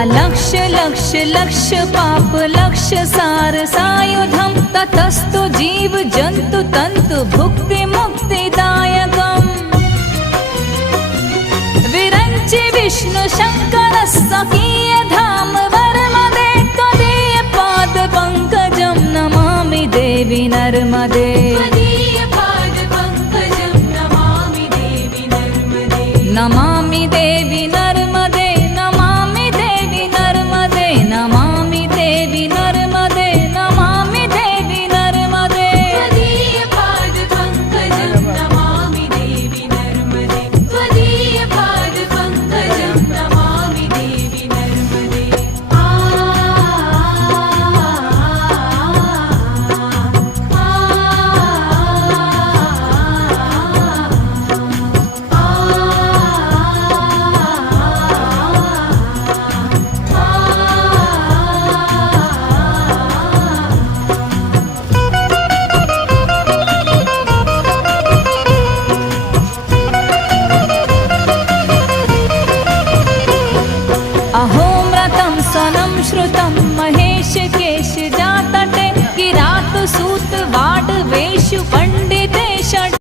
अलक्ष लक्ष लक्ष पाप लक्ष सार सायुधम ततस्तु जीव जंतु तंतु भुक्ति मुक्तिदायकम् विरंचि विष्णु शंकर सकीय धाम वर्मदे त्वदीय पाद पंकजं नमामि देवी नर्मदे नमामि देवी नर्मदे नमामि देवी नर्मदे नमामि देवी नर्मदे नमामि देवी नर्मदे त्वदीय पाद पंकजं नमामि देवी नर्मदे त्वदीय पाद पंकजं नमामि देवी नर्मदे अहोम्रतं सनं श्रुतं